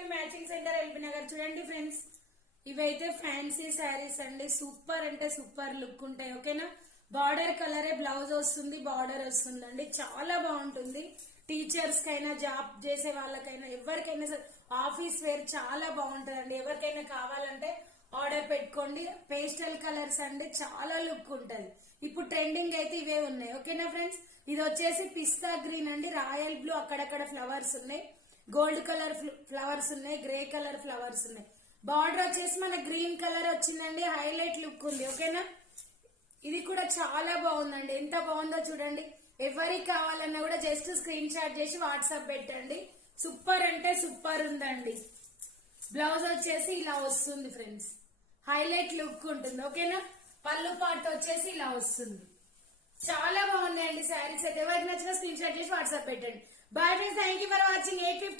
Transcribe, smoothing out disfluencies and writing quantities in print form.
Sridevi matching centre LB Nagar. చూడండి friends, ఇవైతే fancy saris అండి. సూపర్ అంటే సూపర్ లుక్ ఉంటాయి. ఓకేనా, బార్డర్ కలరే బ్లౌజ్ వస్తుంది, బార్డర్ వస్తుందండి. చాలా బాగుంటుంది. టీచర్స్ కైనా, జాబ్ చేసే వాళ్ళకైనా, ఎవరికైనా సరే ఆఫీస్ వేర్ చాలా బాగుంటుందండి. ఎవరికైనా కావాలంటే ఆర్డర్ పెట్టుకోండి. పేస్టల్ కలర్స్ అండి, చాలా లుక్ ఉంటది. ఇప్పుడు ట్రెండింగ్ అయితే ఇవే ఉన్నాయి. ఓకేనా ఫ్రెండ్స్, ఇది వచ్చేసి పిస్తా గ్రీన్ అండి, రాయల్ బ్లూ, అక్కడక్కడ ఫ్లవర్స్ ఉన్నాయి, గోల్డ్ కలర్ ఫ్లవర్స్ ఉన్నాయి, గ్రే కలర్ ఫ్లవర్స్ ఉన్నాయి. బార్డర్ వచ్చేసి మన గ్రీన్ కలర్ వచ్చిందండి, హైలైట్ లుక్ ఉంది. ఓకేనా, ఇది కూడా చాలా బాగుందండి. ఎంత బాగుందో చూడండి. ఎవరికి కావాలన్నా కూడా జస్ట్ స్క్రీన్ షాట్ చేసి వాట్సాప్ పెట్టండి. సూపర్ అంటే సూపర్ ఉందండి. బ్లౌజ్ వచ్చేసి ఇలా వస్తుంది ఫ్రెండ్స్, హైలైట్ లుక్ ఉంటుంది. ఓకేనా, పళ్ళు పార్ట్ వచ్చేసి ఇలా వస్తుంది. చాలా బాగున్నాయండి శారీస్ అయితే. ఎవరికి నచ్చినా స్క్రీన్ షాట్ చేసి వాట్సాప్ పెట్టండి. Bye friends, thank you for watching. 850